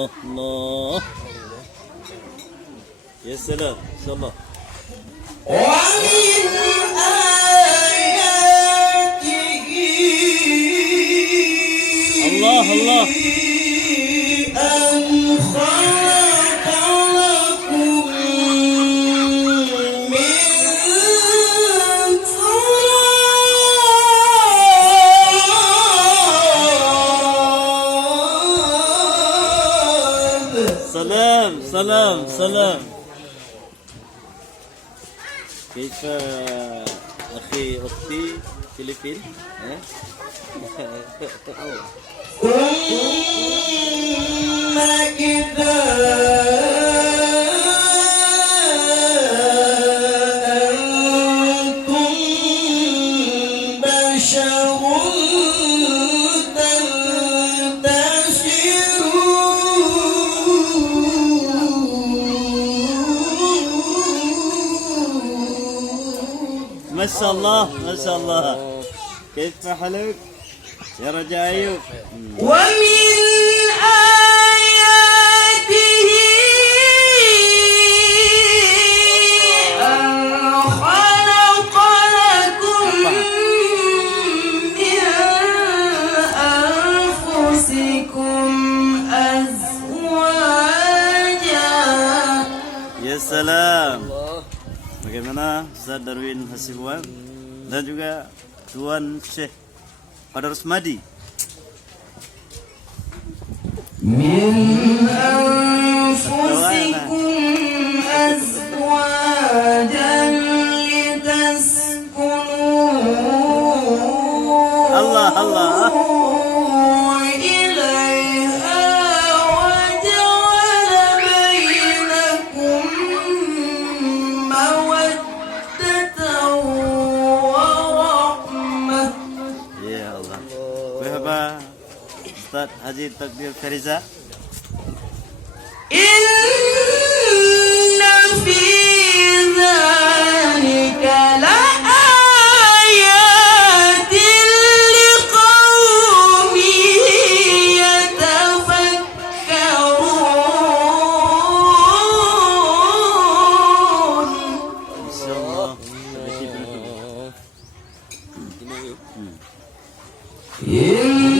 Allah. Ya salam, insyaallah. Allah. سلام كيف أخي أختي فلبين ثم إذا أنتم بشر ما شاء الله كيف حالك يا رجاء أيوب ومن آياته أن خلق لكم من أنفسكم أزواجا. يا سلام. Bagaimana Ustaz Darwin Hasibuan dan juga Tuan Syekh Qadar Usmadi. Min anfusikum azwajan litaskunu. Allah. Ustaz Haji Takdir Fariza. Inna fi dzalika laayatin liqaumin yatafakkarun. Insyaallah. Inna